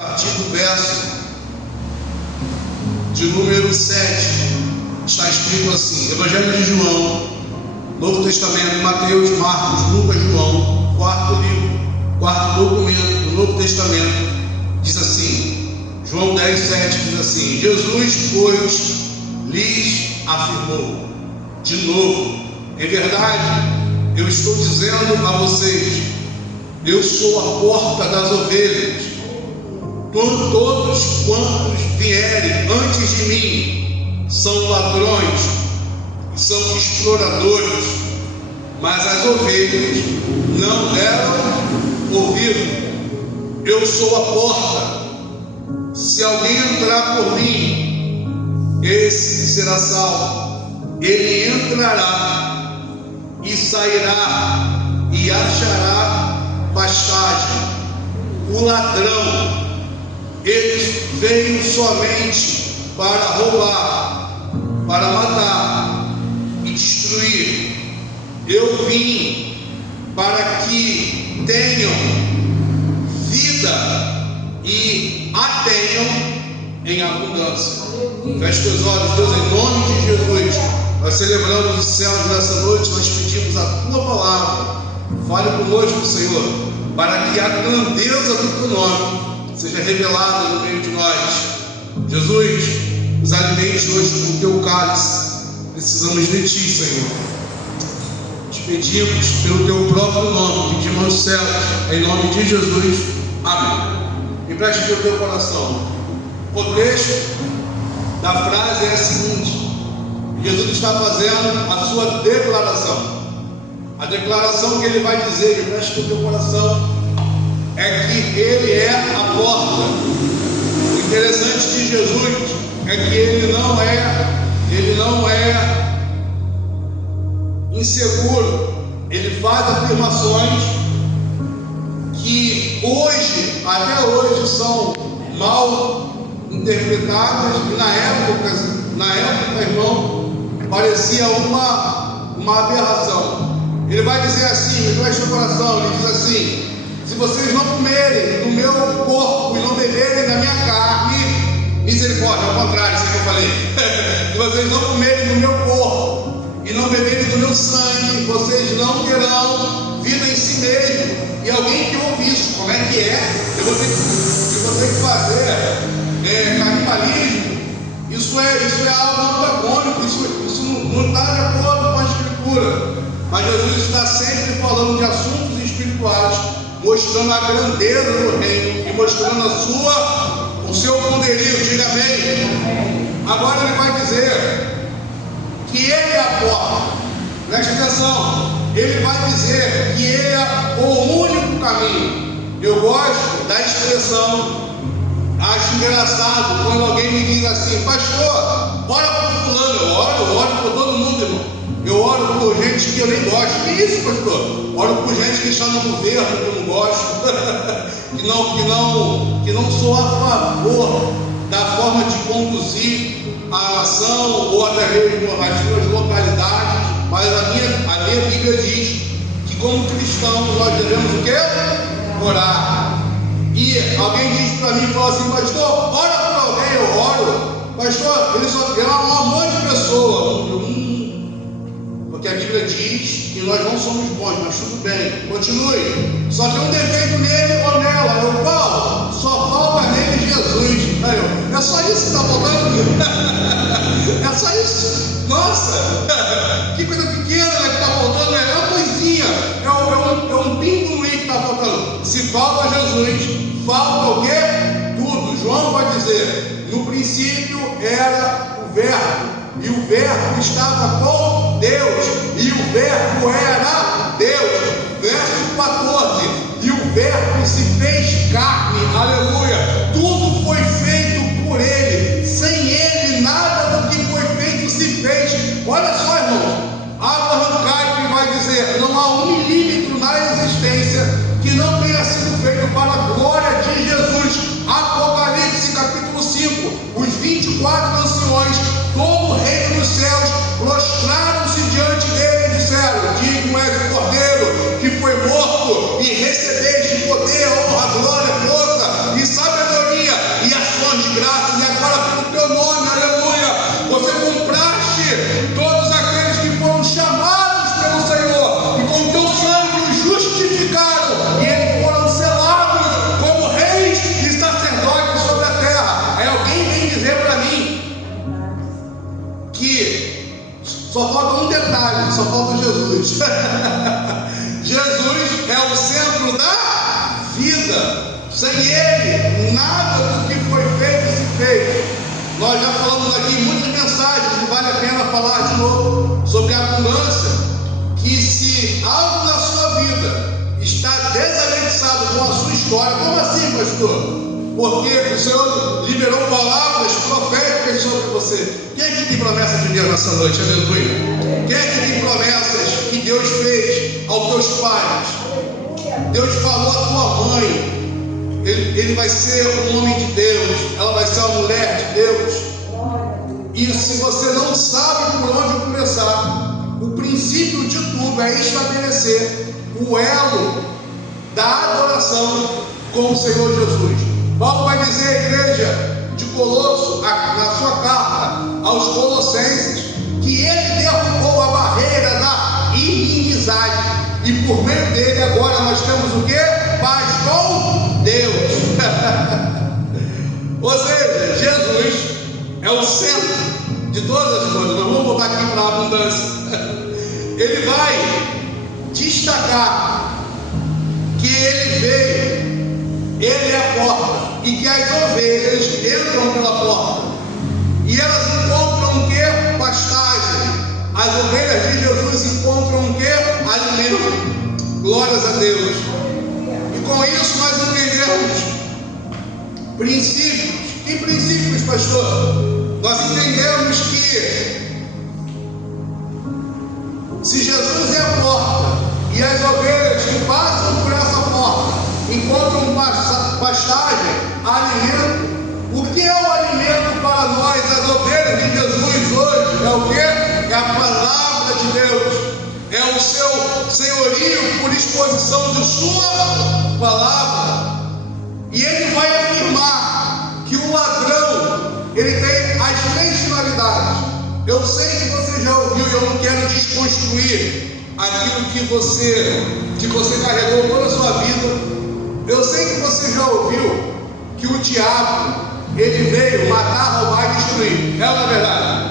A partir do verso de número 7, está escrito assim: Evangelho de João, Novo Testamento, Mateus, Marcos, Lucas, João, quarto documento do Novo Testamento, diz assim, João 10, 7 diz assim: Jesus, pois, lhes afirmou de novo: em verdade, eu estou dizendo a vocês, eu sou a porta das ovelhas. Todos quantos vierem antes de mim são ladrões, são exploradores, mas as ovelhas não deram ouvido. Eu sou a porta. Se alguém entrar por mim, esse será salvo. Ele entrará e sairá e achará pastagem. O ladrão, ele veio somente para roubar, para matar e destruir. Eu vim para que tenham vida e a tenham em abundância. Feche teus olhos, Deus, em nome de Jesus. Nós celebramos os céus nessa noite, nós pedimos a tua palavra. Fale conosco, Senhor, para que a grandeza do teu nome seja revelada no meio de nós. Jesus, nos alimente hoje com o teu cálice. Precisamos de ti, Senhor. Te pedimos pelo teu próprio nome, pedimos aos céus, em nome de Jesus. Amém. Empreste o teu coração. O texto da frase é a seguinte: Jesus está fazendo a sua declaração. A declaração que ele vai dizer, empreste o teu coração, é que ele é a porta. O interessante de Jesus é que ele não é inseguro. Ele faz afirmações que hoje, até hoje, são mal interpretadas, e na época, irmão, parecia uma aberração. Ele vai dizer assim, me preste o coração, ele diz assim: se vocês não comerem do meu corpo e não beberem da minha carne, misericórdia, ao contrário, isso que eu falei. Se vocês não comerem do meu corpo e não beberem do meu sangue, vocês não terão vida em si mesmo. E alguém que ouve isso, como é que é? Eu vou ter que fazer canibalismo. Isso é algo antagônico, isso não está de acordo com a Escritura. Mas Jesus está sempre falando de assuntos espirituais, mostrando a grandeza do reino e mostrando o seu poderio. Diga amém. Agora ele vai dizer que ele é a porta. Preste atenção. Ele vai dizer que ele é o único caminho. Eu gosto da expressão, acho engraçado quando alguém me diz assim: pastor, ora por fulano. Eu oro por todo mundo, irmão. Eu oro por gente que eu nem gosto. Que isso, pastor? Oro por gente que está no governo, que eu não gosto, que não sou a favor da forma de conduzir a ação ou até mesmo as suas localidades. Mas a minha Bíblia diz que, como cristãos, nós devemos o quê? Orar. E alguém diz para mim e fala assim: pastor, ora por alguém. Eu oro. Pastor, ele é um amor de pessoa. Porque a Bíblia diz que nós não somos bons, mas tudo bem, continue. Só tem um defeito nele ou nela. Eu falo, só falta nele Jesus. Aí, é só isso que está faltando? É só isso? Nossa, que coisa pequena, né, que está faltando. É uma coisinha, é um pingo no i que está faltando. Se falta Jesus, falta o quê? Tudo. João vai dizer: no princípio era o Verbo, e o Verbo estava com Deus, e o Verbo era Deus. Verso 14: e o Verbo se fez carne. Aleluia. Tudo foi feito por ele. Sem ele nada do que foi feito se fez. Olha só, irmãos, Abraham Kuyper vai dizer: não há 1 milímetro na existência que não tenha sido feito para a glória de Jesus. Apocalipse capítulo 5: os 24 anciões, todo o reino dos céus, prostraram-se diante dele e disseram: digno és o Cordeiro Só falta um detalhe, só falta Jesus. Jesus é o centro da vida. Sem Ele, nada do que foi feito se fez. Nós já falamos aqui em muitas mensagens, e vale a pena falar de novo sobre a abundância, que se algo na sua vida está desanexado com a sua história, como assim, pastor? Porque o Senhor liberou palavras proféticas sobre você. Quem é que tem promessa de Deus nessa noite? Aleluia. Quem é que tem promessas que Deus fez aos teus pais? Deus falou à tua mãe. Ele vai ser um homem de Deus, ela vai ser uma mulher de Deus. E se você não sabe por onde começar, o princípio de tudo é estabelecer o elo da adoração com o Senhor Jesus. Paulo vai dizer à igreja de Colosso, na sua carta aos Colossenses, que ele derrubou a barreira da inimizade. E por meio dele agora nós temos o quê? Paz com Deus. Ou seja, Jesus é o centro de todas as coisas. Nós vamos voltar aqui para a abundância. Ele vai destacar que ele veio, ele é a porta, e que as ovelhas entram pela porta e elas encontram o que? Pastagem. As ovelhas de Jesus encontram o que? Alimento. Glórias a Deus. E com isso nós entendemos princípios. Que princípios, pastor? Nós entendemos que se Jesus é a porta e as ovelhas que passam por essa porta encontram pastagem, alimento, o que é o alimento para nós, as ovelhas de Jesus hoje? É o que? É a palavra de Deus, é o seu senhorio por exposição de sua palavra. E ele vai afirmar que o ladrão, ele tem as três finalidades. Eu sei que você já ouviu e eu não quero desconstruir aquilo que você carregou toda a sua vida. Eu sei que você já ouviu que o diabo, ele veio matar, roubar e destruir. É uma verdade.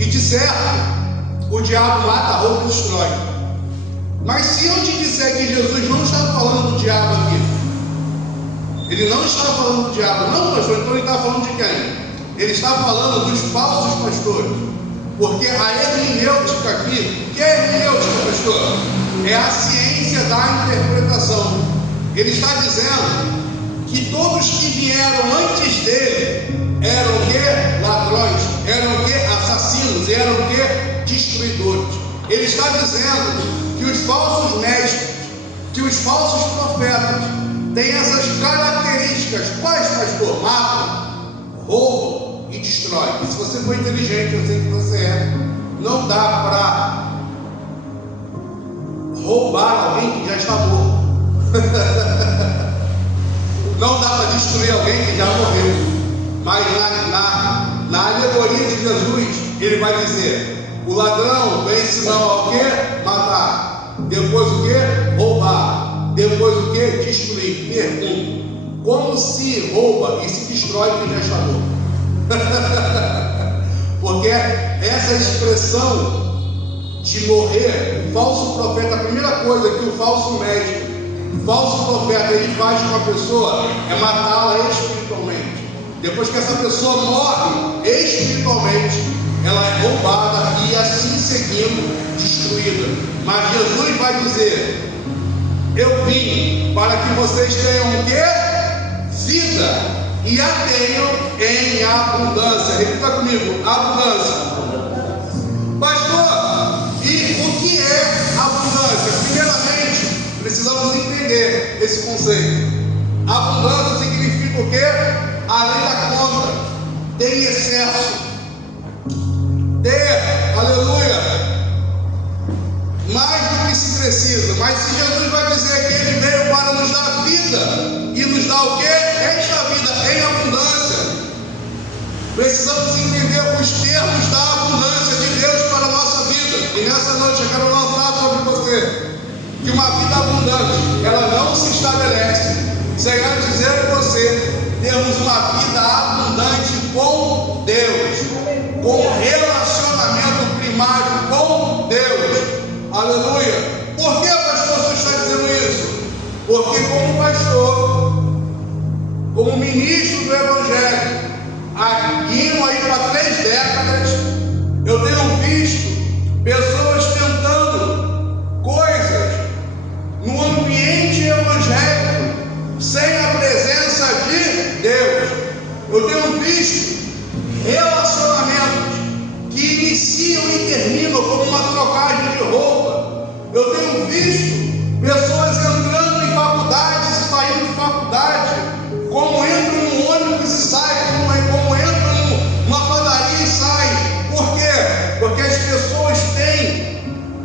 E de certo, o diabo mata, rouba e destrói. Mas se eu te disser que Jesus não está falando do diabo aqui, ele não está falando do diabo, não, pastor, então ele está falando de quem? Ele está falando dos falsos pastores. Porque a hermenêutica aqui, o que é hermenêutica, pastor? É a ciência da interpretação. Ele está dizendo que todos que vieram antes dele eram o que? Ladrões, eram o que? Assassinos, eram o que? Destruidores. Ele está dizendo que os falsos mestres, que os falsos profetas têm essas características. Quais, pastor? Matam, roubam e destroem. E se você for inteligente, eu sei que você é, não dá para roubar alguém que já está morto. Não dá para destruir alguém que já morreu. Mas na alegoria de Jesus, ele vai dizer: o ladrão vem senão ao que? Matar. Depois o que? Roubar. Depois o que? Destruir. Pergunta: como se rouba e se destrói quem já está morto? Porque essa expressão de morrer, o falso profeta, a primeira coisa que o falso mestre, o falso profeta, ele faz com a pessoa é matá-la espiritualmente. Depois que essa pessoa morre espiritualmente, ela é roubada e assim seguindo, destruída. Mas Jesus vai dizer: eu vim para que vocês tenham o quê? Vida, e a tenham em abundância. Repita comigo: abundância. Pastor, e o que é abundância? Primeiramente, precisamos entender esse conceito. Abundância significa o quê? Além da conta, tem excesso, ter, aleluia, mais do que se precisa. Mas se Jesus vai dizer que ele veio para nos dar vida e nos dar o quê? Esta vida em abundância, precisamos entender os termos da abundância de Deus para a nossa vida. E nessa noite eu quero lançar sobre você que uma vida abundante, ela não se estabelece sem antes eu e você termos uma vida abundante com Porque como pastor, como ministro do Evangelho, indo aí para 3 décadas, eu tenho visto pessoas tentando coisas no ambiente evangélico sem a presença de Deus. Eu tenho visto relacionamentos que iniciam e terminam como uma trocagem de roupa. Eu tenho visto pessoas entrando em faculdades e saindo de faculdade, como entram num ônibus e saem, como entram numa padaria e saem. Por quê? Porque as pessoas têm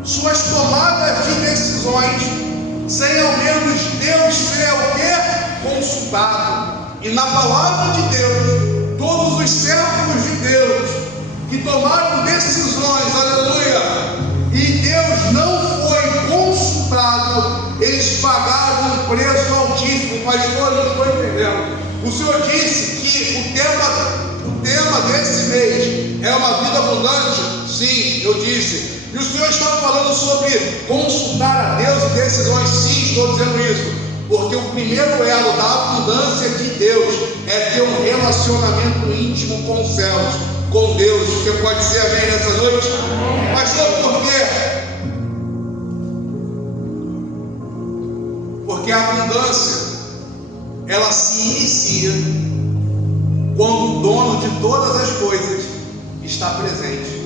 suas tomadas de decisões sem ao menos Deus ser o quê? Consultado. E na palavra de Deus, todos os servos de Deus que tomaram decisões, aleluia, e Deus não foi consultado, eles pagaram um preço altíssimo. Pastor, não estou entendendo. O Senhor disse que o tema desse mês é uma vida abundante? Sim, eu disse. E o Senhor está falando sobre consultar a Deus e decisões? Sim, estou dizendo isso. Porque o primeiro elo da abundância de Deus é ter um relacionamento íntimo com os céus, com Deus. Você pode dizer amém nessa noite? Pastor, por quê? Porque a abundância, ela se inicia quando o dono de todas as coisas está presente.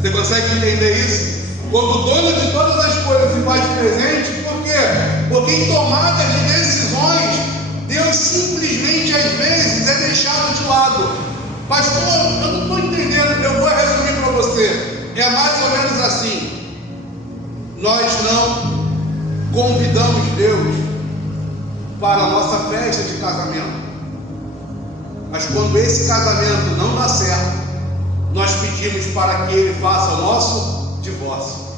Você consegue entender isso? Quando o dono de todas as coisas se faz presente, por quê? Porque em tomadas de decisões, Deus simplesmente às vezes é deixado de lado. Pastor, eu não estou entendendo, eu vou resumir para você. É mais ou menos assim. Nós não convidamos Deus para a nossa festa de casamento, mas quando esse casamento não dá certo, nós pedimos para que Ele faça o nosso divórcio.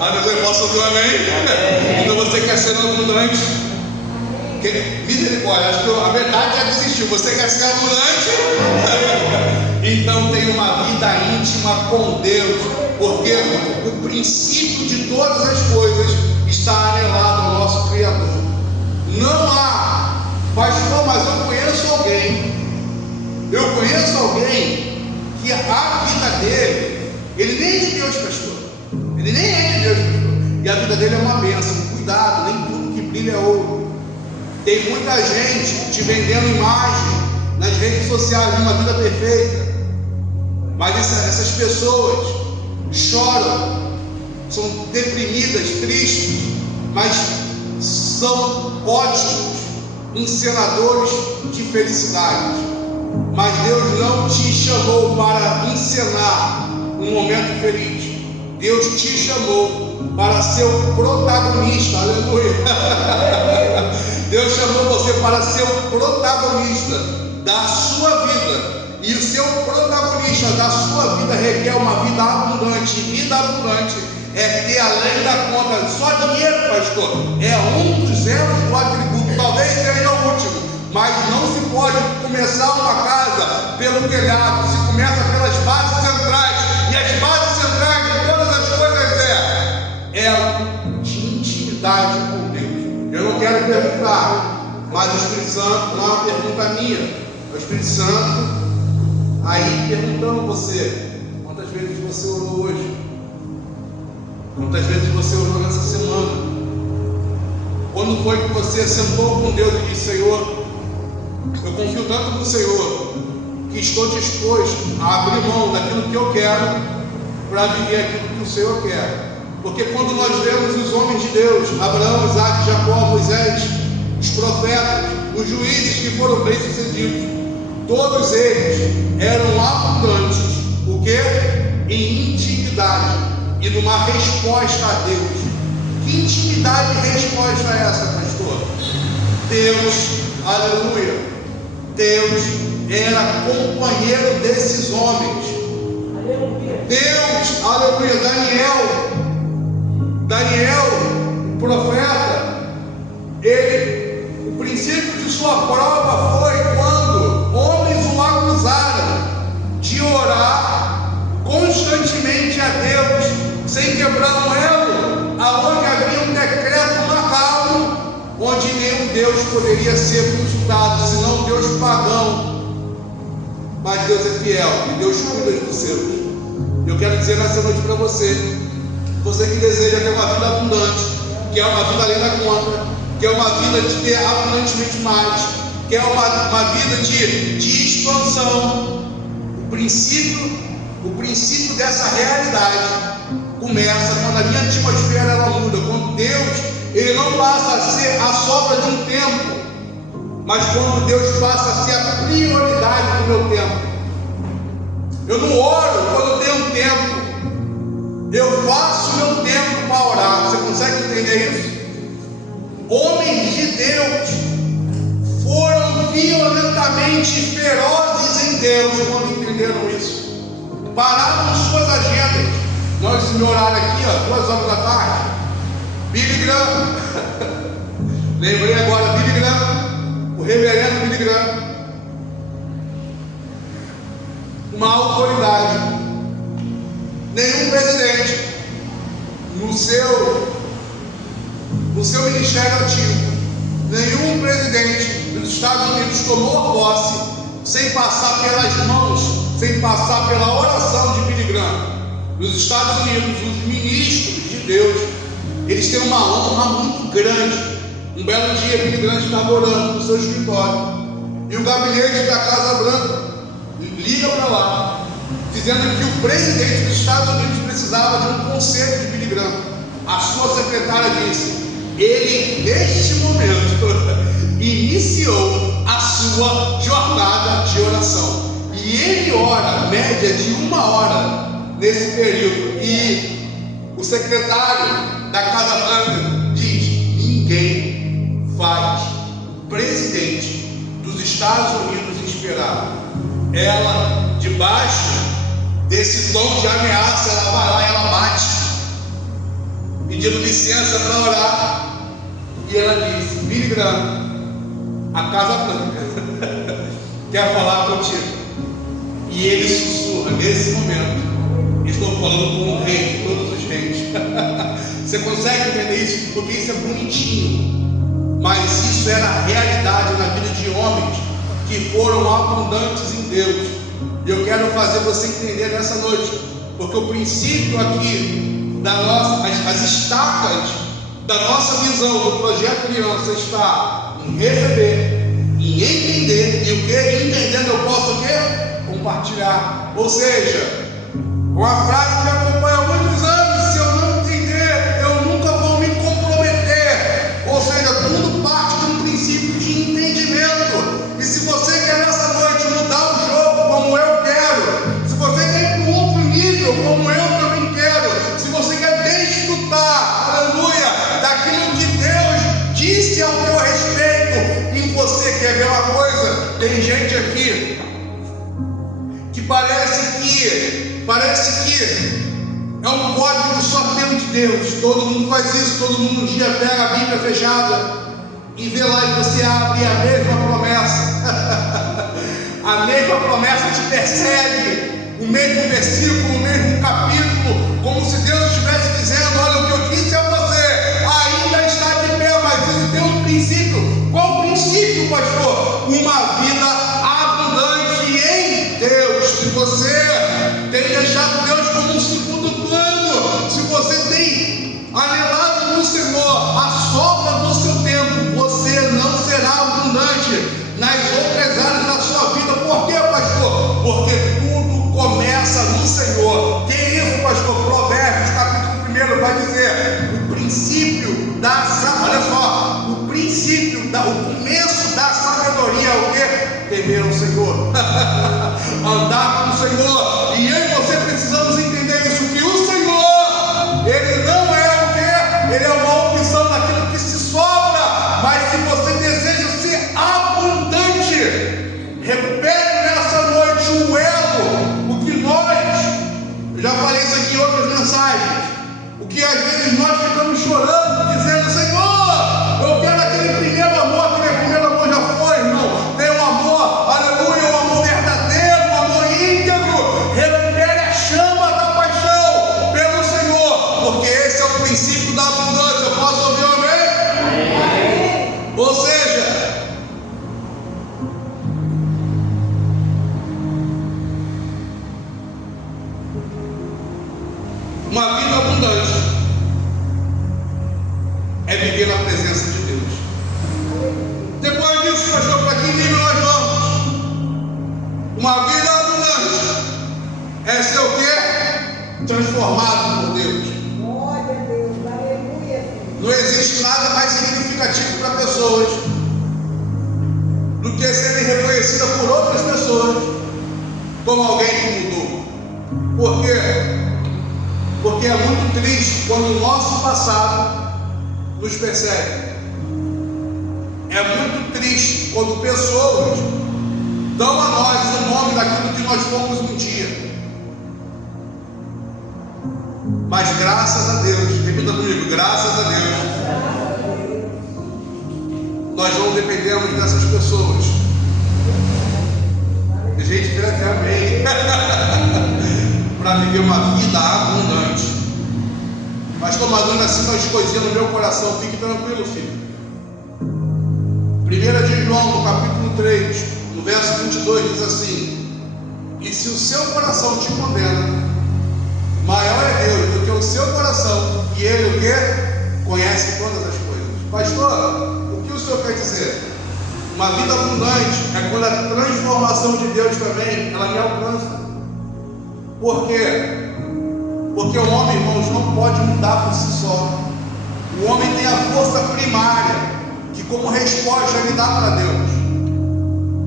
Aleluia, posso ouvir um amém? Então você quer ser abundante? Misericórdia, acho que a verdade já desistiu. Você quer ser abundante? Então tem uma vida íntima com Deus, porque o princípio de todas as coisas está anelado ao nosso Criador. Não há, pastor, mas eu conheço alguém que a vida dele, ele nem é de Deus, pastor. Ele nem é de Deus, pastor. E a vida dele é uma bênção. Cuidado, nem tudo que brilha é ouro. Tem muita gente te vendendo imagem nas redes sociais de uma vida perfeita. Mas essas pessoas choram, são deprimidas, tristes, mas são ótimos encenadores de felicidade. Mas Deus não te chamou para encenar um momento feliz. Deus te chamou para ser o protagonista. Aleluia. Deus chamou você para ser o protagonista da sua vida. E o seu protagonista da sua vida requer uma vida abundante. Vida abundante é ter além da conta. Só dinheiro, pastor, é um dos elos do atributo. Talvez seja o último, mas não se pode começar uma casa pelo telhado. Se começa pelas bases centrais. E as bases centrais de todas as coisas é de intimidade com Deus. Eu não quero perguntar, mas o Espírito Santo, não é uma pergunta minha. O Espírito Santo aí perguntando você: quantas vezes você orou hoje? Quantas vezes você orou nessa semana? Quando foi que você sentou com Deus e disse: Senhor, eu confio tanto no Senhor que estou disposto a abrir mão daquilo que eu quero para viver aquilo que o Senhor quer? Porque quando nós vemos os homens de Deus, Abraão, Isaac, Jacó, Moisés, os profetas, os juízes que foram bem-sucedidos, todos eles eram abundantes, o que? Em intimidade e numa resposta a Deus. Que intimidade e resposta é essa, pastor? Deus, aleluia, Deus era companheiro desses homens. Deus, aleluia, Daniel, o profeta, o princípio de sua prova foi quando homens o acusaram de orar constantemente a Deus, sem quebrar um elo, aonde havia um decreto macabro, onde nenhum Deus poderia ser consultado, senão um Deus pagão. Mas Deus é fiel e Deus cuida dos seus. Eu quero dizer nessa noite para você que deseja ter uma vida abundante, que é uma vida além da conta, que é uma vida de ter abundantemente mais, que é uma vida de expansão. O princípio dessa realidade começa quando a minha atmosfera ela muda, quando Deus ele não passa a ser a sobra de um tempo, mas quando Deus passa a ser a prioridade do meu tempo. Eu não oro quando eu tenho tempo, eu faço meu tempo para orar. Você consegue entender isso? Homens de Deus foram violentamente ferozes em Deus quando entenderam isso. Pararam suas agendas. Nós, esse meu horário aqui, 2 horas da tarde, Billy Graham. Lembrei agora, Billy Graham, o reverendo Billy Graham, uma autoridade. Nenhum presidente no seu ministério ativo, nenhum presidente dos Estados Unidos tomou posse sem passar pelas mãos, sem passar pela oração de Billy Graham. Nos Estados Unidos, os ministros de Deus, eles têm uma honra muito grande. Um belo dia, Billy Graham estava orando no seu escritório e o gabinete da Casa Branca liga para lá, dizendo que o presidente dos Estados Unidos precisava de um conselho de Billy Graham. A sua secretária disse: ele, neste momento, iniciou a sua jornada de oração. E ele ora, média de 1 hora nesse período. E o secretário da Casa Branca diz: ninguém faz o presidente dos Estados Unidos esperar. Ela, debaixo desse tom de ameaça, ela vai lá e ela bate, pedindo licença para orar. E ela diz: Billy Graham, a Casa Branca quer falar contigo. E ele sussurra nesse momento: estou falando com o rei de todos os reis. Você consegue entender isso? Porque isso é bonitinho, mas isso era a realidade na vida de homens que foram abundantes em Deus. E eu quero fazer você entender nessa noite, porque o princípio aqui da nossa, as estacas da nossa visão do projeto Aliança está em receber, em entender, e o que? Entendendo eu posso o quê? Compartilhar. Ou seja, uma frase que me acompanha há muitos anos: se eu não entender, eu nunca vou me comprometer. Ou seja, tudo parte de um princípio de entendimento. E se você quer nessa noite mudar o jogo como eu quero, se você quer ir para um outro nível como eu também quero, se você quer desfrutar, aleluia, daquilo que Deus disse ao teu respeito, e você quer ver uma coisa, tem gente aqui que parece que é um código só tem de Deus. Todo mundo faz isso, todo mundo um dia pega a Bíblia fechada e vê lá, e você abre a mesma promessa. A mesma promessa te persegue, o mesmo versículo, o mesmo capítulo, como se Deus estivesse dizendo: olha, o que eu disse a você ainda está de pé, mas isso tem um princípio. Qual o princípio, pastor? Uma vida abundante em Deus. Se você tem deixado Deus como um segundo plano, se você tem anelado no Senhor a sobra do seu tempo, você não será abundante nas outras áreas da sua vida. Por quê, pastor? Porque tudo começa no Senhor. Que isso, pastor? Provérbios capítulo 1 vai dizer: o princípio da sabedoria, olha só, o começo da sabedoria é o quê? Temer o Senhor. Andar com o Senhor. E eu e você precisamos entender isso, que o Senhor, Ele não é o quê? Ele é uma opção daquilo que se sobra. Mas se você deseja ser abundante, recupere nessa noite o elo, o que nós, eu já falei isso aqui em outras mensagens, o que às vezes nós ficamos chorando, dizendo: Senhor, eu quero aquele primeiro amor. Aquele primeiro amor já foi, irmão. Tem um amor, aleluia, um amor verdadeiro, um amor íntegro. Recupere a chama da paixão pelo Senhor. Não existe nada mais significativo para pessoas do que serem reconhecidas por outras pessoas como alguém que mudou. Por quê? Porque é muito triste quando o nosso passado nos persegue. É muito triste quando pessoas dão a nós o nome daquilo que nós fomos um dia. Mas graças a Deus, repita comigo, graças a Deus, nós não dependemos dessas pessoas. A gente escreve amém para viver uma vida abundante. Mas estou mandando assim umas coisinhas no meu coração, fique tranquilo, filho. 1 de João, no capítulo 3, no verso 22, diz assim: e se o seu coração te condena, maior é Deus do que o seu coração, e Ele o que? Conhece todas as coisas. Pastor, o que o Senhor quer dizer? Uma vida abundante é quando a transformação de Deus também, ela me alcança. Por quê? Porque o homem, irmãos, não pode mudar por si só. O homem tem a força primária, que como resposta ele dá para Deus.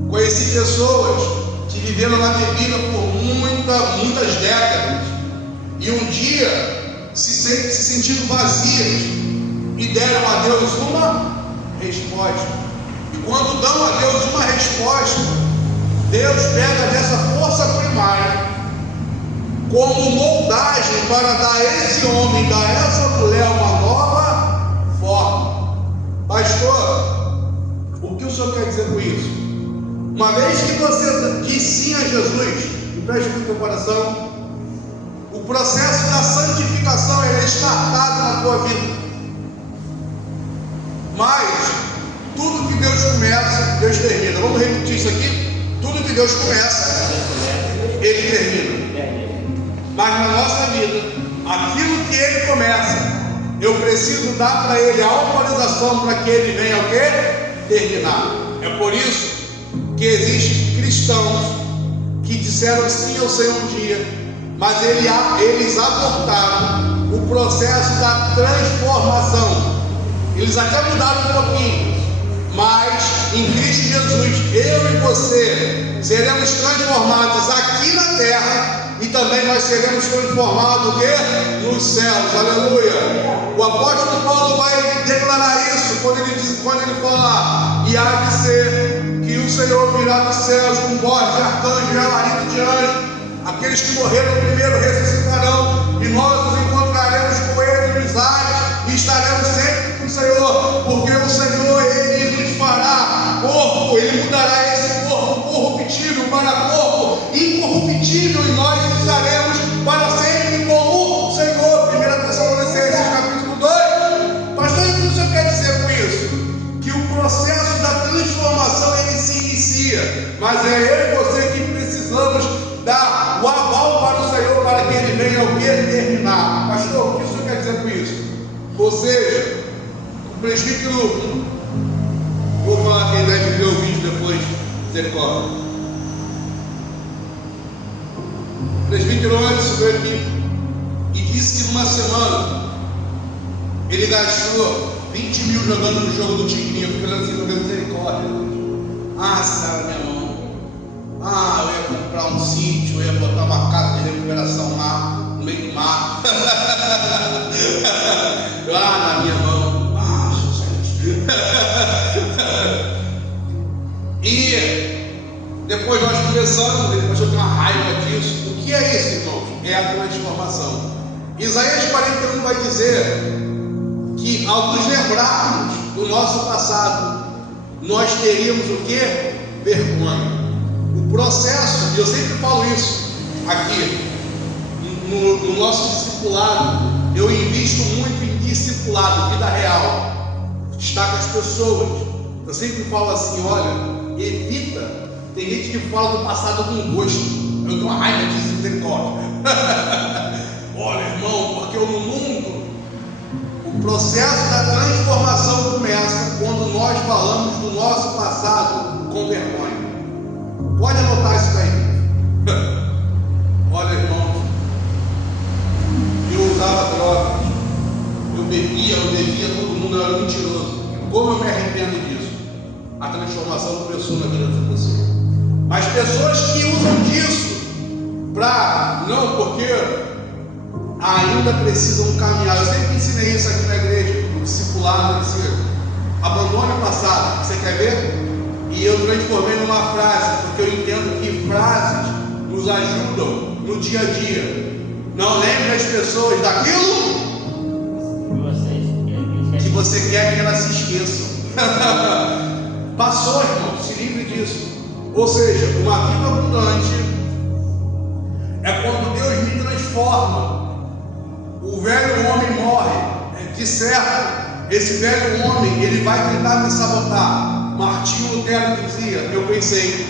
Conheci pessoas que viveram na bebida por muitas décadas, e um dia se sentiram vazias e deram a Deus uma resposta. E quando dão a Deus uma resposta, Deus pega dessa força primária como moldagem para dar a esse homem, dar a essa mulher uma nova forma. Pastor, o que o Senhor quer dizer com isso? Uma vez que você diz sim a Jesus, e preste no teu coração, o processo da santificação é estartado na tua vida. Mas tudo que Deus começa, Deus termina. Vamos repetir isso aqui? Tudo que Deus começa, Ele termina. Mas na nossa vida, aquilo que Ele começa, eu preciso dar para Ele a autorização para que Ele venha o quê? Terminar. É por isso que existem cristãos que disseram sim ao Senhor um dia, mas eles abortaram o processo da transformação. Eles até mudaram um pouquinho, mas em Cristo Jesus, eu e você seremos transformados aqui na terra, e também nós seremos transformados o quê? Nos céus. Aleluia. O apóstolo Paulo vai declarar isso quando ele fala: e há de ser que o Senhor virá dos céus com voz de arcanjo e alarido de anjo. Aqueles que morreram primeiro ressuscitarão, e nós nos encontraremos com Ele nos ares, e estaremos sempre com o Senhor, porque o Senhor, Ele nos fará corpo, Ele mudará esse corpo corruptível para corpo incorruptível, e nós estaremos para sempre com o Senhor. 1 Tessalonicenses capítulo 2. Pastor, o que o Senhor quer dizer com isso? Que o processo da transformação, ele se inicia, mas é eu e você que precisamos dar o aval para o Senhor, para que Ele venha o que? Terminar. Pastor, o que o Senhor quer dizer com isso? Ou seja, o presbítero, vou falar quem deve ver o vídeo depois, misericórdia. O presbítero antes veio aqui e disse que numa semana ele gastou 20 mil jogando no jogo do Tigrinho, ficando assim, com misericórdia. Ah, se dá na minha mão. Ah, eu ia comprar um sítio, eu ia botar uma casa de recuperação lá, no meio do mar. Ah, na minha mão. Ah, gente. E depois nós começamos, depois eu tenho uma raiva disso. O que é isso, irmãos? É a transformação. Isaías 41 vai dizer que ao nos lembrarmos do nosso passado, nós teríamos o que? Vergonha. O processo, e eu sempre falo isso aqui, no nosso discipulado, eu invisto muito em discipulado, vida real, estar com as pessoas. Eu sempre falo assim: olha, evita. Tem gente que fala do passado com gosto. Eu tenho uma raiva disso, misericórdia. Olha, irmão, porque no mundo, o processo da transformação começa quando nós falamos do nosso passado com vergonha. Pode anotar isso daí. Olha, irmão, eu usava drogas, eu bebia, eu devia todo mundo, eu era mentiroso. Como eu me arrependo disso? A transformação começou na vida dessa pessoa. Mas pessoas que usam disso para, não, porque ainda precisam caminhar. Eu sempre ensinei isso aqui na igreja, no discipulado, abandone o passado. Você quer ver? E eu transformei numa frase, porque eu entendo que frases nos ajudam no dia a dia. Não lembre as pessoas daquilo que você quer que elas se esqueçam. Passou, irmão, se livre disso. Ou seja, uma vida abundante é quando Deus me transforma. O velho homem morre. De certo, esse velho homem, ele vai tentar me sabotar. Martinho Lutero dizia, eu pensei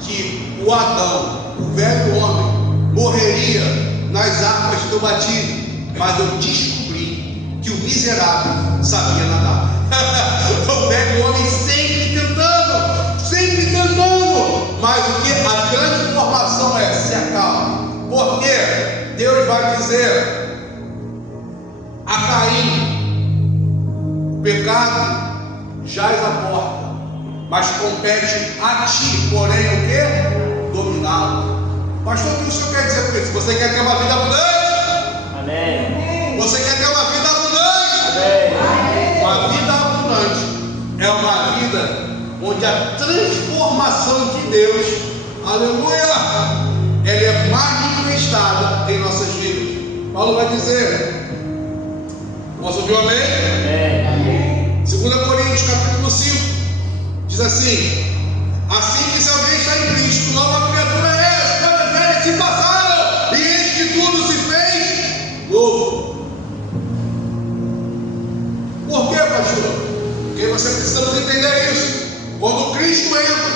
que o Adão, o velho homem, morreria nas águas que eu bati, mas eu descobri que o miserável sabia nadar. O velho homem sempre tentando, mas o que a transformação é, se acalma, porque Deus vai dizer a Caim, pecado jaz à porta, mas compete a ti, porém o que? Dominá-lo. Pastor, o que o senhor quer dizer com isso? Você quer ter uma vida abundante? Amém. Você quer ter uma vida abundante? Amém. Uma vida abundante é uma vida onde a transformação de Deus, aleluia, ela é manifestada em nossas vidas. Paulo vai dizer, posso ouvir um amém? Amém. 2 Coríntios capítulo 5 diz assim: assim que se alguém está em Cristo, nova criatura é, as coisas velhas se passaram, e eis que tudo se fez novo. Por quê, pastor? Porque você precisa entender isso. Quando Cristo entra,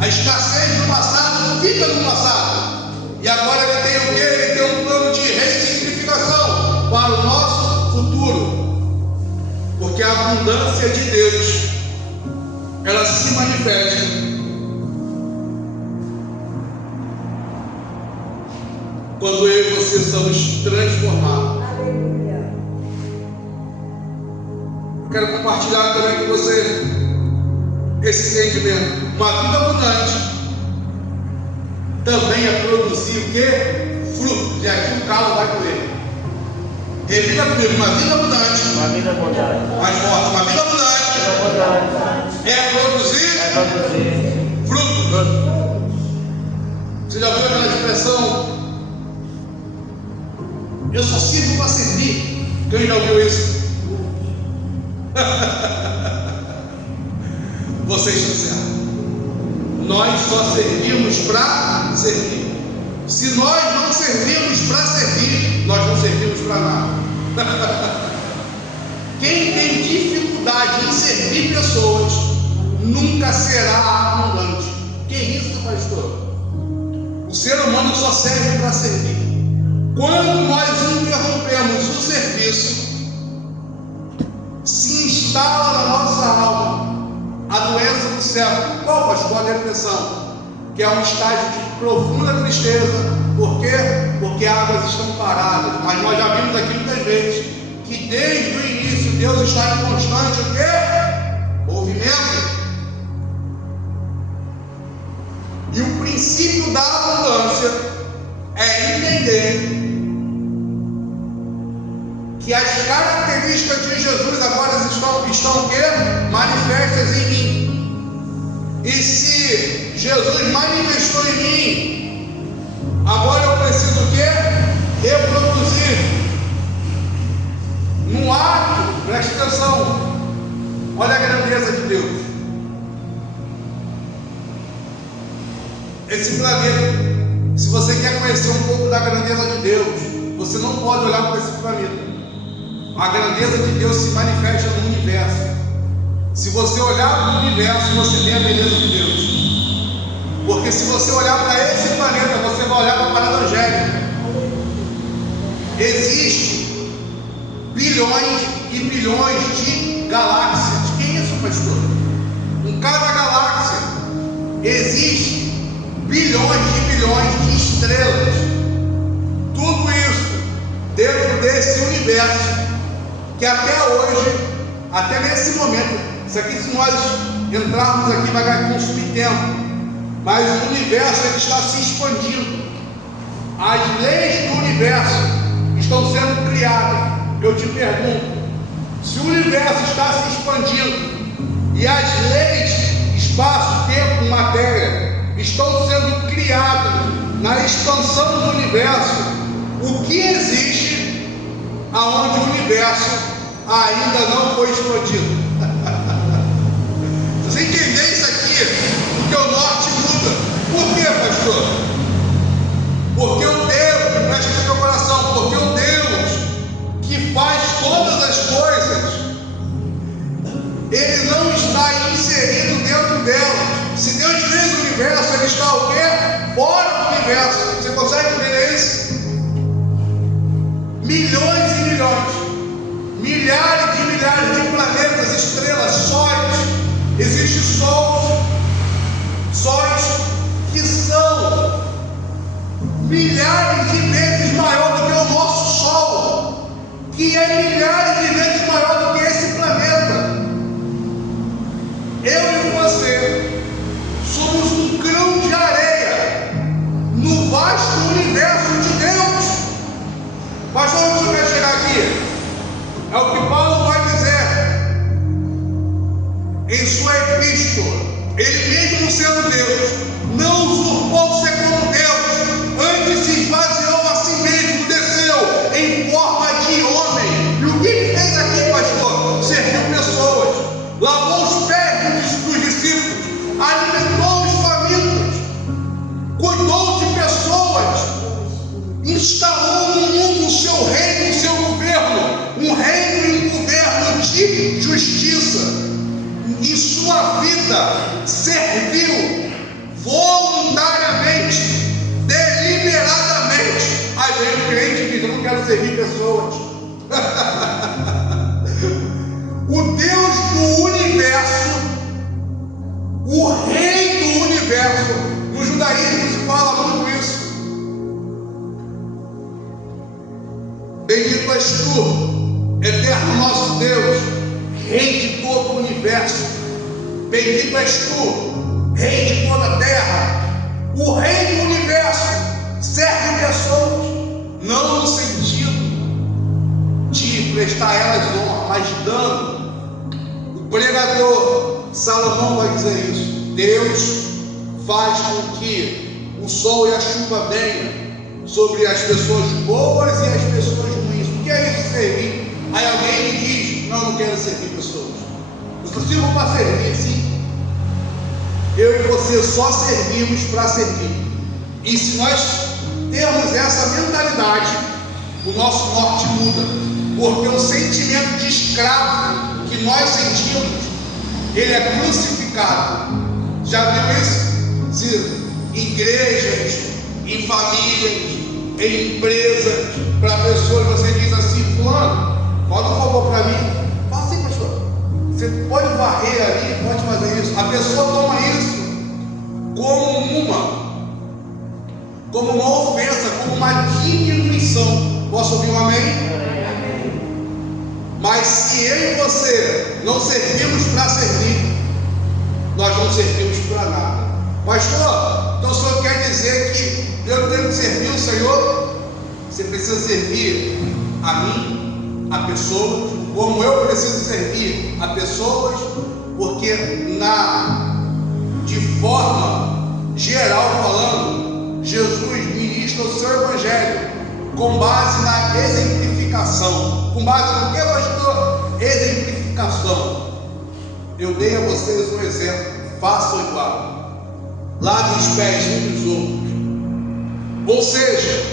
a escassez do passado fica no passado, e agora ele tem o quê? Ele tem um plano de ressignificação para o nosso futuro, porque a abundância de Deus, ela se manifesta quando eu e você somos transformados. Aleluia. Eu quero compartilhar também com você esse entendimento. Uma vida abundante também é produzir o quê? Fruto. E aqui o calo vai doer. Repita comigo: uma vida abundante. Uma vida abundante. Mais forte: uma vida abundante. É produzir fruto. Você já viu aquela expressão? Eu só sirvo para servir. Quem já ouviu isso? Você está certo. Nós só servimos para servir. Se nós não servirmos para servir, nós não servimos para nada. Quem tem dificuldade em servir pessoas nunca será abundante. Que isso, pastor? O ser humano só serve para servir. Quando nós interrompemos o serviço, se instala na nossa alma a doença do século. Qual, pastor? A depressão, que é um estágio de profunda tristeza. Por quê? Porque águas estão paradas. Mas nós já vimos aqui muitas vezes que desde o início Deus está em constante o quê? Movimento. E o princípio da abundância é entender que as características de Jesus agora estão o quê? Manifestas em mim. E se Jesus manifestou em mim, agora eu preciso o quê? Reproduzir. No ato, preste atenção, olha a grandeza de Deus. Esse planeta, se você quer conhecer um pouco da grandeza de Deus, você não pode olhar para esse planeta. A grandeza de Deus se manifesta no universo. Se você olhar para o universo, você vê a beleza de Deus. Porque se você olhar para esse planeta, você vai olhar para a parada angélica. Existem bilhões e bilhões de galáxias. Que isso, pastor? Em cada galáxia existe bilhões e bilhões de estrelas. Tudo isso dentro desse universo, que que até hoje, até nesse momento, isso aqui, se nós entrarmos aqui, vai consumir tempo, mas o universo ele está se expandindo. As leis do universo estão sendo criadas. Eu te pergunto, se o universo está se expandindo e as leis, espaço, tempo, matéria, estão sendo criadas na expansão do universo, o que existe aonde o universo ainda não foi expandido? Se você entender isso aqui, o teu norte muda. Por quê, pastor? Porque o Deus, preste aqui no teu coração, porque o Deus que faz todas as coisas, Ele não está inserido dentro dela. Se Deus fez o universo, Ele está o quê? Fora do universo. Você consegue entender isso? Milhões e milhões, milhares de planetas, estrelas, sóis. Existem sóis que são milhares de vezes maior do que o nosso Sol, que é milhares de vezes maior do que esse planeta. Eu e você somos um grão de areia no vasto universo de Deus. Pastor, onde você quer chegar aqui? É o que Paulo vai dizer em sua epístola. Ele mesmo sendo Deus, não usurpou ser como Deus, antes se esvaziou a si mesmo, desceu em forma de homem. E o que ele fez aqui, pastor? Serviu pessoas, lavou os pés dos discípulos, alimentou os famintos, cuidou de pessoas, instalou no mundo o seu reino, o seu governo, um reino e um governo de justiça. Em sua vida serviu voluntariamente, deliberadamente. Aí vem o crente e diz: eu não quero servir pessoas. O Deus do universo, o Rei do universo, no judaísmo se fala muito isso. Bendito és tu, eterno nosso Deus, Rei de todo o universo. Bendito és tu, Rei de toda a terra. O Rei do universo serve pessoas, não no sentido de prestar a elas honra, mas dando. O pregador Salomão vai dizer isso: Deus faz com que o sol e a chuva venham sobre as pessoas boas e as pessoas ruins. O que é isso, servir? Aí alguém me diz: não quero servir pessoas. Eu sirvo para servir, sim. Eu e você só servimos para servir. E se nós temos essa mentalidade, o nosso norte muda. Porque o sentimento de escravo que nós sentimos, ele é crucificado. Já viu isso? Se em igrejas, em famílias, em empresas, para pessoas, você diz assim: fulano, faz um favor para mim. Fala assim, pastor, você pode varrer ali, pode fazer isso. A pessoa toma isso como uma ofensa, como uma diminuição. Posso ouvir um amém? Mas se eu e você não servimos para servir, nós não servimos para nada. Pastor, então o senhor quer dizer que eu tenho que servir o Senhor? Você precisa servir a mim, a pessoas, como eu preciso servir a pessoas, porque de forma geral falando, Jesus ministra o seu evangelho com base na exemplificação. Com base no que, pastor? Exemplificação. Eu dei a vocês um exemplo, façam igual. Lavem os pés uns dos outros. Ou seja,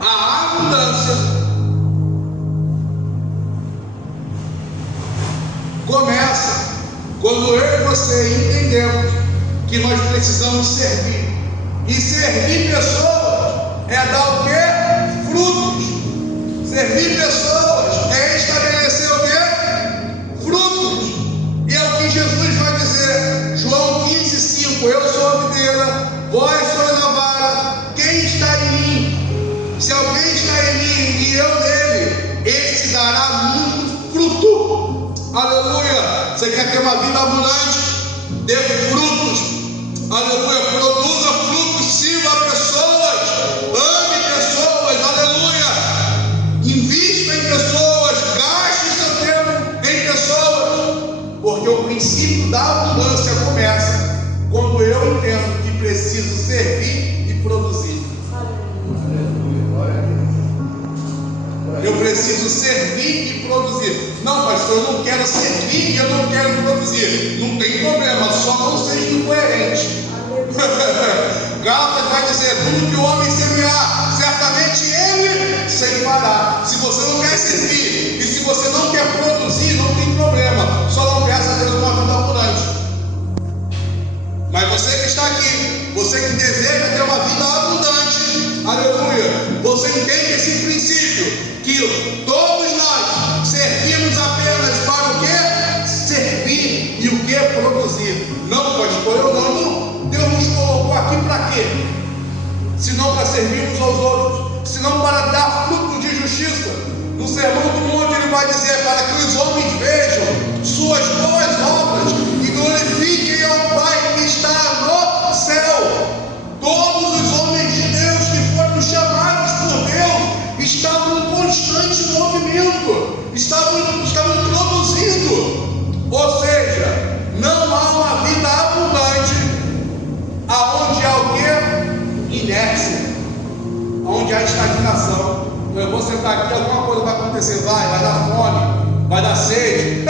a abundância começa quando eu e você entendemos que nós precisamos servir. E servir pessoas é dar o quê? Frutos. Servir pessoas é estabelecer o quê? Frutos. E é o que Jesus vai dizer, João 15,5: eu sou a videira, vós sois a vara, quem está em mim? Se alguém está em mim e eu nele, Aleluia. Você quer ter uma vida abundante? Dê frutos. Aleluia. Produza frutos. Sirva pessoas. Ame pessoas. Aleluia. Invista em pessoas. Gaste seu tempo em pessoas. Porque o princípio da abundância começa quando eu entendo que preciso servir e produzir. Eu preciso servir e produzir. Não, pastor, eu não quero servir e eu não quero produzir. Não tem problema, só não seja incoerente. Gálatas vai dizer: tudo que o homem semear, certamente ele ceifará. Se você não quer servir e se você não quer produzir, não tem problema. Só não peça a Deus uma vida abundante. Mas você que está aqui, você que deseja ter uma vida abundante, aleluia, você entende esse princípio, que todos nós servimos apenas para o que? Servir e o que? Produzir. Não, pastor, eu não. Deus nos colocou aqui para quê? Se não para servirmos aos outros, se não para dar fruto de justiça. No Sermão do Monte ele vai dizer: para que os homens vejam suas boas obras e glorifiquem ao Pai que está no céu. Todos os homens de Deus que foram chamados por Deus estavam em constante movimento, estavam produzindo. Ou seja, não há uma vida abundante aonde há o que? Inércia, aonde há estagnação. Eu vou sentar aqui, alguma coisa vai acontecer, vai dar fome, vai dar sede,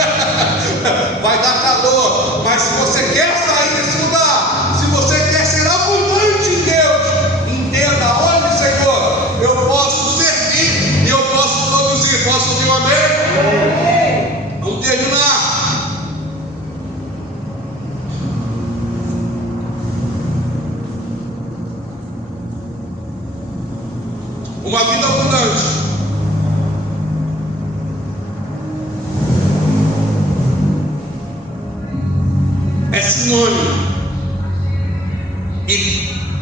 vai dar calor. Mas se você quer sair desse lugar, se você quer ser abundante em Deus, entenda: onde, Senhor, eu posso servir e eu posso produzir. Posso ouvir um amém? Vamos terminar. Uma vida abundante é sinônimo e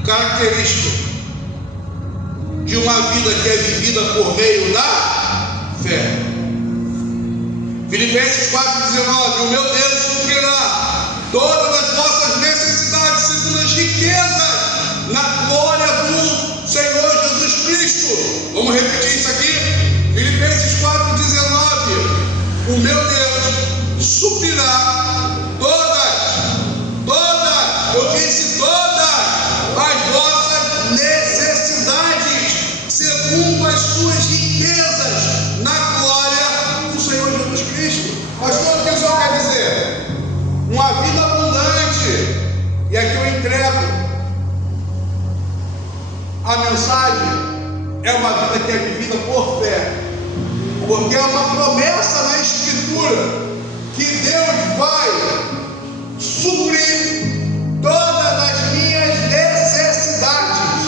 característica de uma vida que é vivida por meio da fé. Filipenses 4,19: o meu Deus suprirá todas as vossas necessidades segundo as riquezas na glória do Senhor Jesus Cristo. Vamos repetir isso aqui? Filipenses 4,19: o meu Deus suprirá eu disse todas as vossas necessidades segundo as suas riquezas na glória do Senhor Jesus Cristo. Pastor, o que o senhor quer dizer? Uma vida abundante. E aqui eu entrego a mensagem: é uma vida que é vivida por fé, porque é uma promessa na Escritura que Deus vai suprir todas as minhas necessidades,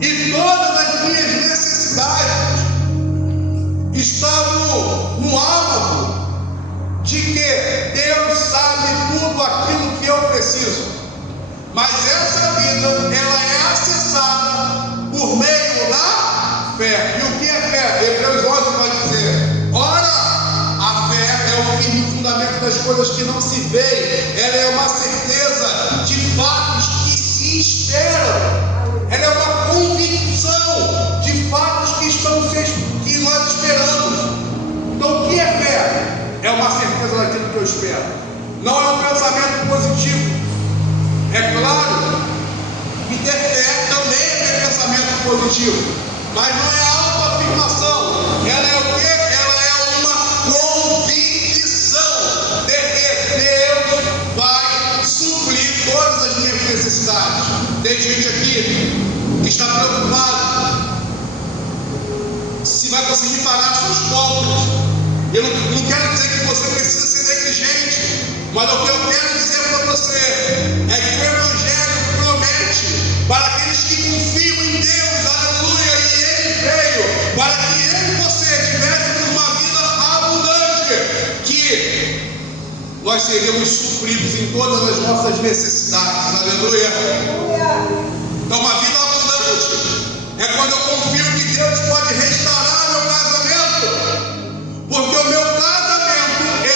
e todas as minhas necessidades estão no âmago de que Deus sabe tudo aquilo que eu preciso. Mas essa vida, ela é acessada por meio da fé. E o que é fé? Hebreus 11 vai dizer: ora, a fé é o firme fundamento das coisas que não se veem. Ela é uma certeza de fatos que se esperam. Ela é uma convicção de fatos que nós esperamos. Então, o que é fé? É uma certeza daquilo que eu espero. Não é um pensamento positivo. É claro que ter fé também é ter pensamento positivo, mas não é autoafirmação. Ela é o quê? Ela é uma convicção de que Deus vai suprir todas as minhas necessidades. Tem gente aqui que está preocupado se vai conseguir pagar suas contas. Eu não quero dizer que você precisa ser negligente, mas o que eu quero dizer para você é que o Evangelho promete para aqueles que confiam em Deus, aleluia, e Ele veio para que eu e você tivéssemos uma vida abundante, que nós seremos supridos em todas as nossas necessidades, aleluia. Então, uma vida abundante é quando eu confio que Deus pode restaurar meu casamento, porque o meu casamento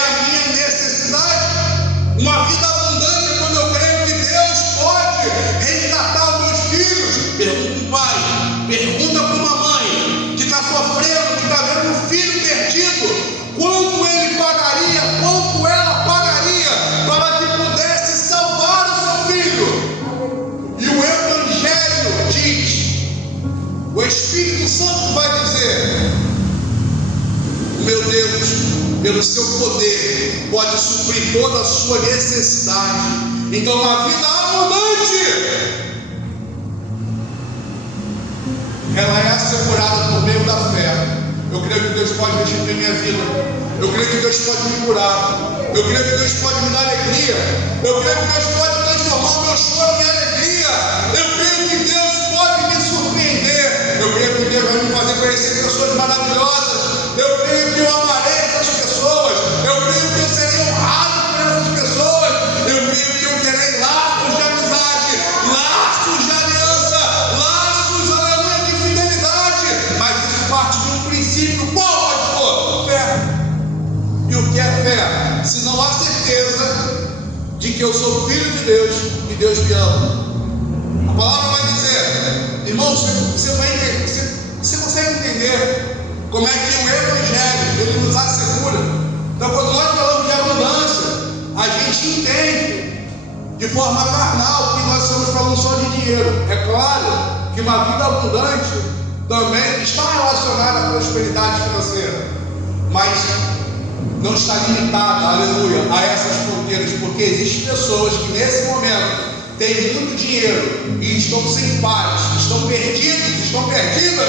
Deus, pelo seu poder, pode suprir toda a sua necessidade. Então, uma vida abundante, ela é assegurada por meio da fé. Eu creio que Deus pode restituir minha vida. Eu creio que Deus pode me curar. Eu creio que Deus pode me dar alegria. Eu creio que Deus pode transformar o meu choro em alegria. Eu creio que Deus pode me surpreender. Eu creio que Deus vai me fazer conhecer pessoas maravilhosas. Eu creio que eu amarei essas pessoas. Eu creio que eu serei honrado por essas pessoas. Eu creio que eu terei laços de amizade, laços de aliança, laços, aleluia, de fidelidade. Mas isso parte de um princípio. Qual, pastor? Fé. E o que é fé? Se não há certeza de que eu sou filho de Deus e Deus me ama. A palavra vai dizer, irmãos, você consegue entender como é que o Evangelho ele nos assegura? Então, quando nós falamos de abundância, a gente entende de forma carnal que nós estamos falando só de dinheiro. É claro que uma vida abundante também está relacionada à prosperidade financeira, mas não está limitada, aleluia, a essas fronteiras, porque existem pessoas que nesse momento têm muito dinheiro e estão sem paz, estão perdidos, estão perdidas,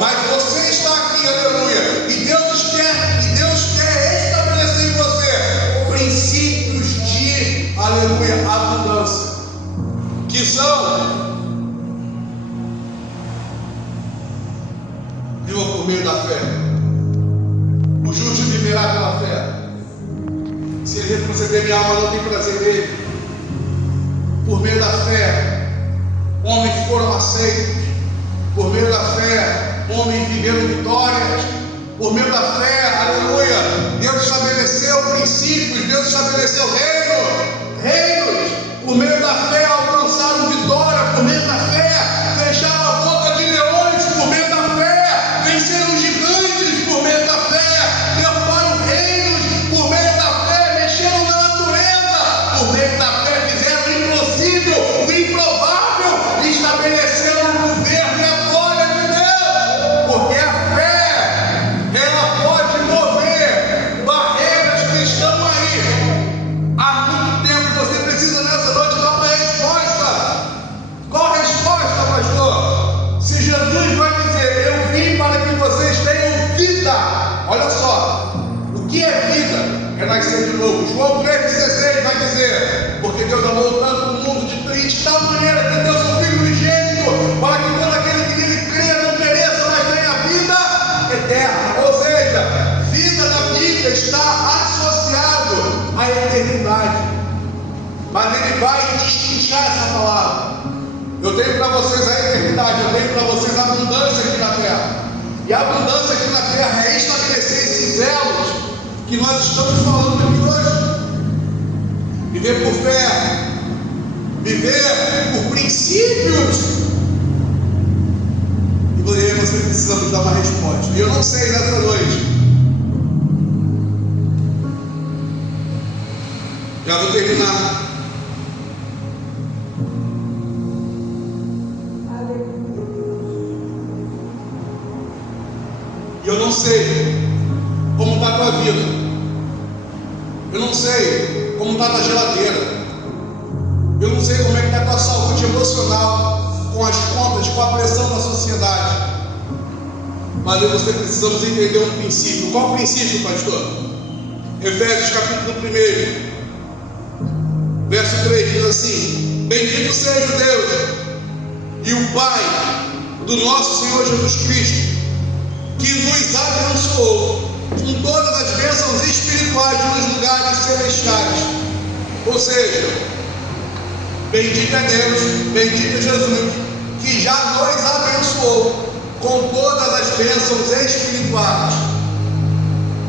mas você está aqui, aleluia, e Deus quer estabelecer em você princípios de, aleluia, abundância, que são: viva por meio da fé. O justo viverá pela fé. Se ele retroceder minha alma, não tem prazer nele. Por meio da fé, homens foram aceitos. Por meio da fé, homens viveram vitórias. Por meio da fé, aleluia, Deus estabeleceu princípios, Deus estabeleceu reinos. Por meio da fé, alcançaram vitória. Por meio da fé, fecharam a boca de leões. Por meio da fé, venceram gigantes. Por meio da fé, derrubaram reinos. Por meio da fé, mexeram na natureza. Por meio da fé, fizeram o impossível, o improvável, e estabeleceram o governo e a glória de Deus. Porque a fé, ela pode mover barreiras que estão aí há muito tempo. Você precisa nessa noite dar uma resposta. Qual a resposta, pastor? Se Jesus vai dizer: eu vim para que vocês tenham vida. Olha só, o que é vida? É nascer de novo. João 3,16 vai dizer: porque Deus amou tanto o mundo de tal maneira que deu seu Filho unigênito, para que todo aquele que nele creia não pereça, mas tenha vida eterna. Ou seja, vida na Bíblia está associado à eternidade. Mas ele vai destrinchar essa palavra. Eu tenho para vocês a eternidade, eu tenho para vocês a abundância aqui na terra. E a abundância aqui na terra é estabelecer esses elos que nós estamos falando aqui hoje. Viver por fé, viver por princípios. E eu e você precisamos dar uma resposta. E eu não sei nessa noite. Já vou terminar. E eu não sei como está a tua vida. Eu não sei como está na geladeira. Eu não sei como é que está a tua saúde emocional, com as contas, com a pressão da sociedade. Mas eu e você precisamos entender um princípio. Qual princípio, pastor? Efésios capítulo 1, verso 3 diz assim: bendito seja o Deus e o Pai do nosso Senhor Jesus Cristo, que nos abençoou com todas as bênçãos espirituais nos lugares celestiais. Ou seja, bendito é Deus, bendito é Jesus, que já nos abençoou com todas as bênçãos espirituais.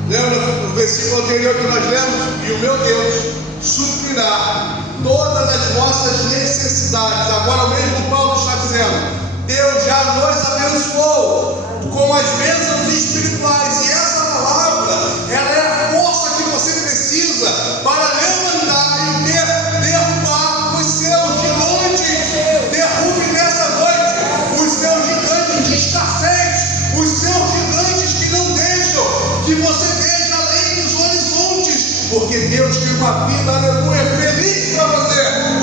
Lembra o versículo anterior que nós lemos? E o meu Deus suprirá todas as vossas necessidades. Agora o mesmo Paulo está dizendo: Deus já nos abençoou com as bênçãos espirituais. E essa palavra, ela é a força que você precisa para levantar e derrubar os seus gigantes. Derrube nessa noite os seus gigantes de escassez, os seus gigantes que não deixam que você veja porque Deus tem uma vida, aleluia, feliz para você,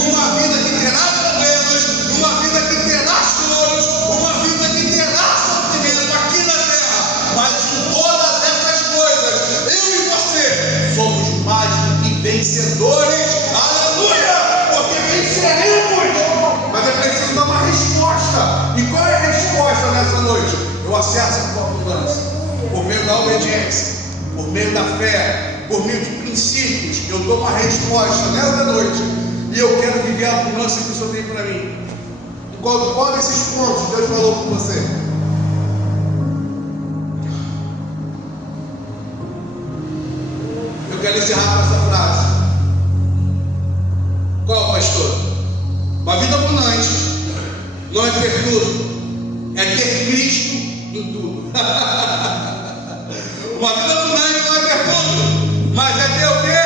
uma vida que terá problemas, uma vida que terá choros, uma vida que terá sofrimento aqui na terra, mas em todas essas coisas, eu e você somos mais do que vencedores, aleluia, porque venceremos, mas é preciso dar uma resposta. E qual é a resposta nessa noite? Eu acesso a tua abundância por meio da obediência, por meio da fé, por meio de princípios. Eu dou uma resposta nessa noite e eu quero viver a abundância que o Senhor tem para mim. Qual desses pontos Deus falou com você? Eu quero encerrar com essa frase. Qual, pastor? Uma vida abundante não é ter tudo, é ter Cristo em tudo. Uma vida abundante não é ter tudo, mas é ter o quê?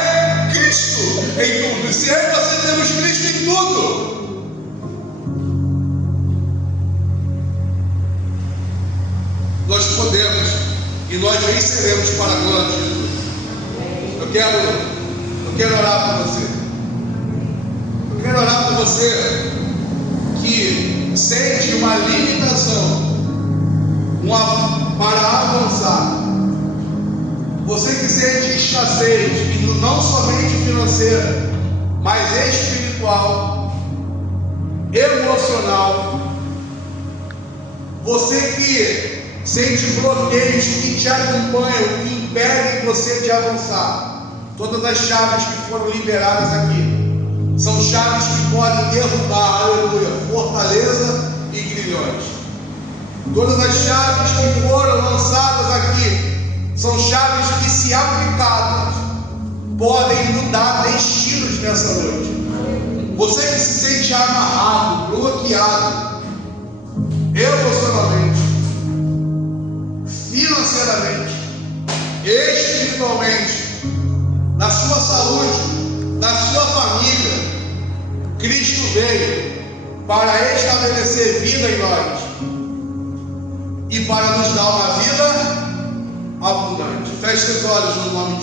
Cristo em tudo. Se eu e você temos Cristo em tudo, nós podemos e nós venceremos para a glória de Jesus. Eu quero orar por você. Eu quero orar por você que sente uma limitação para avançar. Você que sente escassez, e não somente financeira, mas espiritual, emocional. Você que sente bloqueios que te acompanham, que impedem você de avançar. Todas as chaves que foram liberadas aqui são chaves que podem derrubar, aleluia, fortaleza e grilhões. Todas as chaves que foram lançadas aqui são chaves que, se aplicadas, podem mudar destinos nessa noite. Você que se sente amarrado, bloqueado, emocionalmente, financeiramente, espiritualmente, na sua saúde, na sua família, Cristo veio para estabelecer vida em nós e para nos dar uma vida abundante. Feche seus olhos no nome de Jesus.